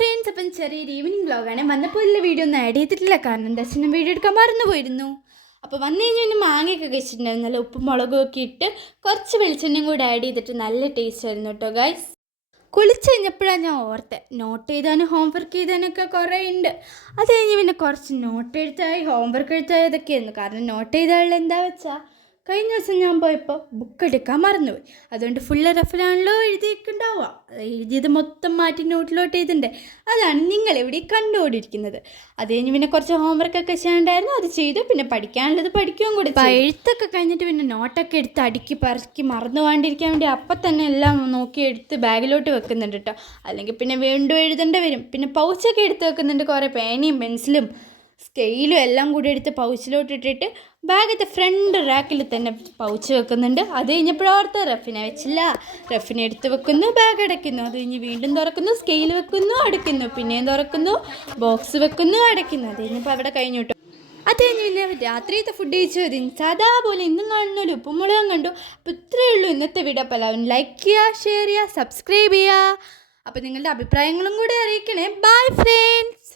Friends, അപ്പം ചെറിയൊരു evening വ്ലോഗാണ്. വന്നപ്പോൾ ഇതിലെ വീഡിയോ ഒന്നും ആഡ് ചെയ്തിട്ടില്ല, കാരണം ദർശനം വീഡിയോ എടുക്കാൻ മറന്നു പോയിരുന്നു. അപ്പോൾ വന്നു കഴിഞ്ഞാൽ പിന്നെ മാങ്ങയൊക്കെ കഴിച്ചിട്ടുണ്ടായിരുന്നു. നല്ല ഉപ്പും മുളകും ഒക്കെ ഇട്ട് കുറച്ച് വെളിച്ചെണ്ണയും കൂടി ആഡ് ചെയ്തിട്ട് നല്ല ടേസ്റ്റ് ആയിരുന്നു കേട്ടോ ഗൈസ്. കുളിച്ച് കഴിഞ്ഞപ്പോഴാണ് ഞാൻ ഓർത്തത്, നോട്ട് ചെയ്താനും ഹോംവർക്ക് ചെയ്താനൊക്കെ കുറേ ഉണ്ട്. അത് കഴിഞ്ഞ് പിന്നെ കുറച്ച് നോട്ട് എഴുത്തായി ഹോംവർക്ക് എഴുത്തായി അതൊക്കെയായിരുന്നു. കാരണം നോട്ട് ചെയ്താലുള്ള എന്താ വെച്ചാൽ കഴിഞ്ഞ ദിവസം ഞാൻ പോയപ്പോൾ ബുക്ക് എടുക്കാൻ മറന്നുപോയി. അതുകൊണ്ട് ഫുള്ള് റഫിലാണല്ലോ എഴുതിയിട്ടുണ്ടാവുക. എഴുതിയത് മൊത്തം മാറ്റി നോട്ടിലോട്ട് ചെയ്തിട്ടുണ്ട്. അതാണ് നിങ്ങളിവിടെ കണ്ടുകൊണ്ടിരിക്കുന്നത്. അത് കഴിഞ്ഞ് പിന്നെ കുറച്ച് ഹോംവർക്കൊക്കെ ചെയ്യാണ്ടായിരുന്നു, അത് ചെയ്തു. പിന്നെ പഠിക്കാനുള്ളത് പഠിക്കുകയും കൂടി. എഴുത്തൊക്കെ കഴിഞ്ഞിട്ട് പിന്നെ നോട്ടൊക്കെ എടുത്ത് അടുക്കി പറക്കി മറന്നു പോകാണ്ടിരിക്കാൻ വേണ്ടി അപ്പം തന്നെ എല്ലാം നോക്കി എടുത്ത് ബാഗിലോട്ട് വെക്കുന്നുണ്ട് കേട്ടോ. അല്ലെങ്കിൽ പിന്നെ വീണ്ടും എഴുതേണ്ടി വരും. പിന്നെ പൗച്ചൊക്കെ എടുത്ത് വെക്കുന്നുണ്ട്, കുറേ പേനയും പെൻസിലും സ്കെയിലും എല്ലാം കൂടി എടുത്ത് പൗച്ചിലോട്ട് ഇട്ടിട്ട് ബാഗത്തെ ഫ്രണ്ട് റാക്കിൽ തന്നെ പൗച്ച് വെക്കുന്നുണ്ട്. അത് കഴിഞ്ഞപ്പോഴോർത്ത് റഫിനെ വെച്ചില്ല, റഫിനെ എടുത്ത് വെക്കുന്നു, ബാഗ് അടയ്ക്കുന്നു. അത് കഴിഞ്ഞ് വീണ്ടും തുറക്കുന്നു, സ്കെയിൽ വെക്കുന്നു, അടയ്ക്കുന്നു, പിന്നെയും തുറക്കുന്നു, ബോക്സ് വെക്കുന്നു, അടയ്ക്കുന്നു. അത് കഴിഞ്ഞപ്പോൾ അവിടെ കഴിഞ്ഞു കേട്ടോ. അത് കഴിഞ്ഞ് പിന്നെ രാത്രിയത്തെ ഫുഡ് കഴിച്ചു. അതിന് സാധാ പോലെ ഇന്നും കാണുന്നൊരു ഉപ്പും മുളകും കണ്ടു. അപ്പോൾ ഇത്രയേ ഉള്ളൂ ഇന്നത്തെ വീഡിയോ. അപ്പോൾ എല്ലാവരും ലൈക്ക് ചെയ്യുക, ഷെയർ ചെയ്യുക, സബ്സ്ക്രൈബ് ചെയ്യുക. അപ്പോൾ നിങ്ങളുടെ അഭിപ്രായങ്ങളും കൂടി അറിയിക്കണേ. Bye friends.